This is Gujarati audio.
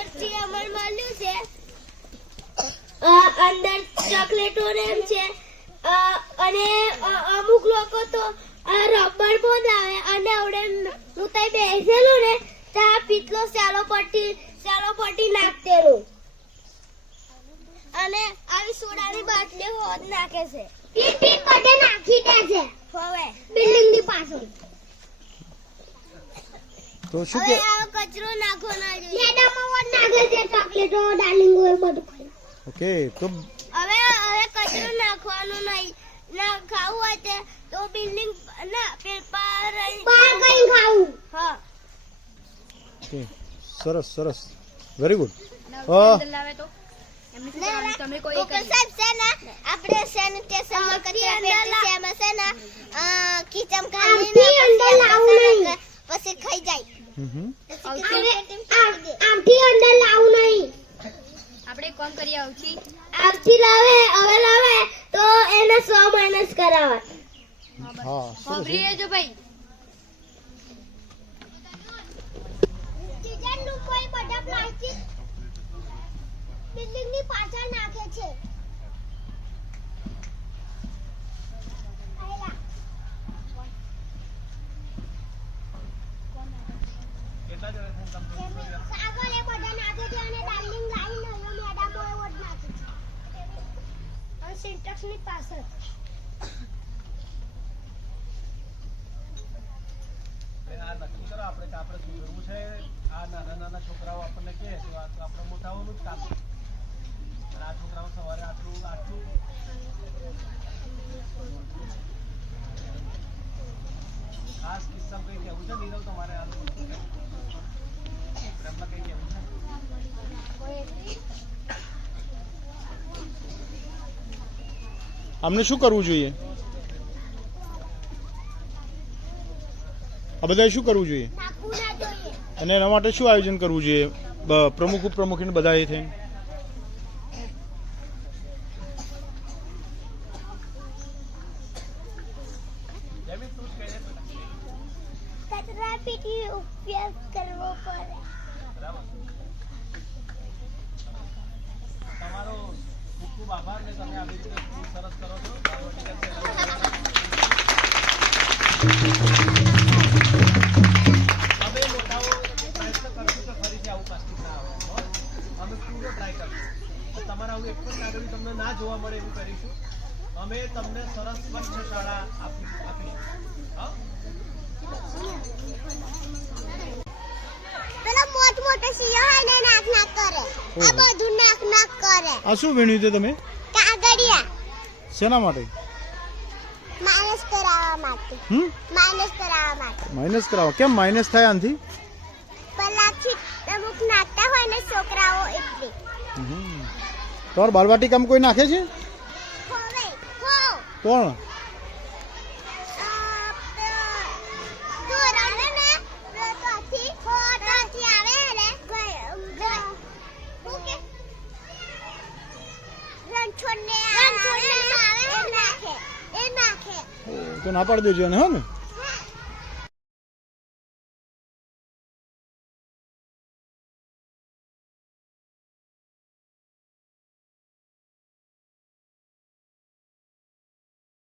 અંદરથી અમર મળ્યું છે. અંદર ચોકલેટો એમ છે. અને અમુક લોકો તો રબર આવે અને આવડે હું તઈ બેસેલું ને ત્યાં પીતલો સેલો પટ્ટી સેલો પટ્ટી નાખતેલું અને આવી સોડાની બાટલી હોદ નાખે છે. પીટી કટે નાખી દે છે. હવે. બિલ્ડિંગની પાછળ. તો શું કે? કચરો નાખવો ના જોઈએ મેદામાં નાખે છે ચોકલેટો ડાર્લિંગો એ બધું ખાય ઓકે તો હવે હવે કચરો નાખવાનો નહીં. ના ખાવું હોય તે તો બિલ્ડિંગ ના પેપર બહાર કઈ ખાવું? હા. ઓકે સરસ સરસ. વેરી ગુડ તમે કોઈ સાહેબ છે ને આપણે સેનિટેશન પેટી છે એમાં છે ને અ, ખાલી અંદર લાવું નહીં. આમથી અંદર લાવું નહીં. આપણે કોમ કરીએ આવથી. આમથી લાવે હવે લાવે તો એને સો માઇનસ કરાવે. હા સરસ જો ભાઈ કોઈ બધા પ્લાસ્ટિક બિલ્ડિંગની પાછળ નાખે છે આગળ એ બધા નાખે છે અને ડાર્લિંગ લાઈન નયો મેદામાં એવો જ નાખે છે અને કરો આપણે કે આપણે શું કરવું છે આ નાના નાના છોકરાઓ આપણને કહે છે આપણે મોટાઓનું જ કામ આ છોકરાઓ સવારે આટલું આટલું ખાસ કિસ્સા કંઈ કહેવું છે? નીરવ, તમારે આ આમને શું કરવું જોઈએ? આ બધાએ શું કરવું જોઈએ? અને એના માટે શું આયોજન કરવું જોઈએ? પ્રમુખ, ઉપપ્રમુખને બધા એ થઈને? જેમી તું જ કહે છે બેટા કચરા પેટી ઉપયોગ કરવો પડે. તમારો ખૂબ ખૂબ આભાર ને તમે આવી રીતે સરસ કરો છો. અમે મોટાઓ પ્રયત્ન કરશું ફરીથી આવું પ્લાસ્ટિક ના આવે? અમે પૂરો ટ્રાય કરશું. તો તમારા આવું એક પણ તમને ના જોવા મળે એવું કરીશું. અમે તમને સરસ સ્વચ્છ શાળા આપી આપીશું હા પેલા મોટ મોટો સિયો હોય ને નાક નાક કરે આ બધું નાક નાક કરે. આ શું વીણ્યું છે તમે? કાગડિયા શેના માટે? માઇનસ કરાવવા માટે. હમ? માઇનસ કરાવવા માટે. માઇનસ કરાવવા. કેમ માઇનસ થાય આનથી? પહેલાથી અમુક નાખતા હોય ને છોકરાઓ એટલે. હમ. બાલવાટી કામ કોઈ નાખે છે? કોણ અ, ધોરણ ને ત્યાંથી હો ત્યાંથી આવે ને કોઈ, અમ, શું કે રણછોડ ને આવે એ નાખે એ નાખે તો ના પાડી દેજો એને હો ને?